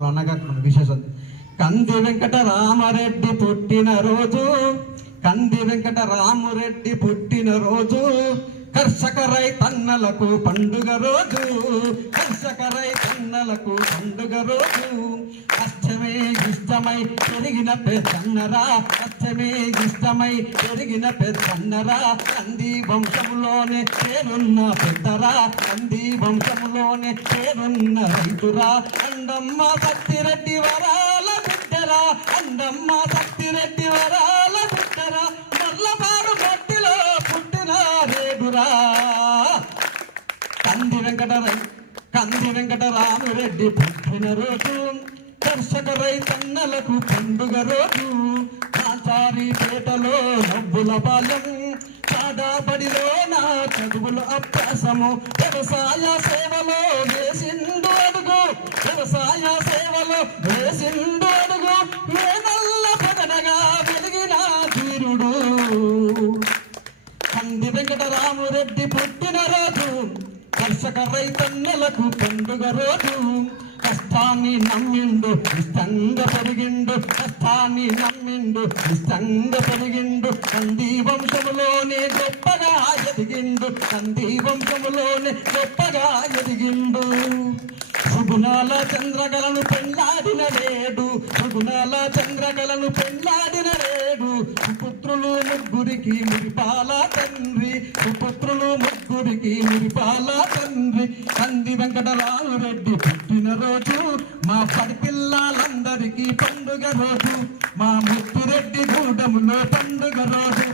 అన్నగారు విశేషం. కంది వెంకట రామరెడ్డి పుట్టిన రోజు కంది వెంకట రామరెడ్డి పుట్టిన రోజు కర్షక రైతన్నలకు పండుగ రోజు కర్షక రైతన్నలకు పండుగ రోజు. అష్టమే ఇష్టమై పెరిగిన పెద్దన్నరా వంశమే ఇష్టమై పెరిగిన పెద్దన్నరా. కంది వంశంలోనే పేరున్న పెద్దరా. కంది వంశంలోనే పేరున్న రైతురా. అండమ్మ సత్తిరెడ్డి వరాల బిడ్డరా. అండమ్మ సత్తిరెడ్డి వరాల బిడ్డరా. మల్లపాడు మట్టిలో పుట్టిన రేగురా. కంది వెంకటరై కంది వెంకటరామిరెడ్డి పుట్టిన రోజు. దర్శక రైతన్నలకు పండుగ రోజు. కాచారి పేటలో నవ్వుల బాల్యం చాడాబడిలో నా చదువుల అభ్యాసము వ్యవసాయ సేవలో వేసిండు అడుగు వ్యవసాయ సేవలో వేసిండు అడుగు మేనల్ల పగనగా వెలిగిన తీరుడు కంది వెంకటరామరెడ్డి పుట్టిన రోజు కర్షక రైతన్నలకు పండుగ రోజు. కష్టాన్ని నమ్మిండు ఇష్టంగా పెరిగిండు కష్టాన్ని నమ్మిండు ఇష్టంగా పెరిగిండు. కంది వంశములోనే గొప్పగా ఎదిగిండు కంది వంశములోనే గొప్పగా ఎదిగిండు. సుగుణాల చంద్రగలను పెళ్ళాడిన లేడు సుగుణాల చంద్రగలను పెళ్ళాడిన లేడు సుపుత్రులు ముగ్గురికి మురిపాల తండ్రి సుపుత్రులు పాల తండ్రి కంది వెంకటరామరెడ్డి పుట్టిన రోజు మా పడిపిల్లాలందరికీ పండుగ రోజు మా ముత్తురెడ్డి గూడెంలో పండుగ రోజు.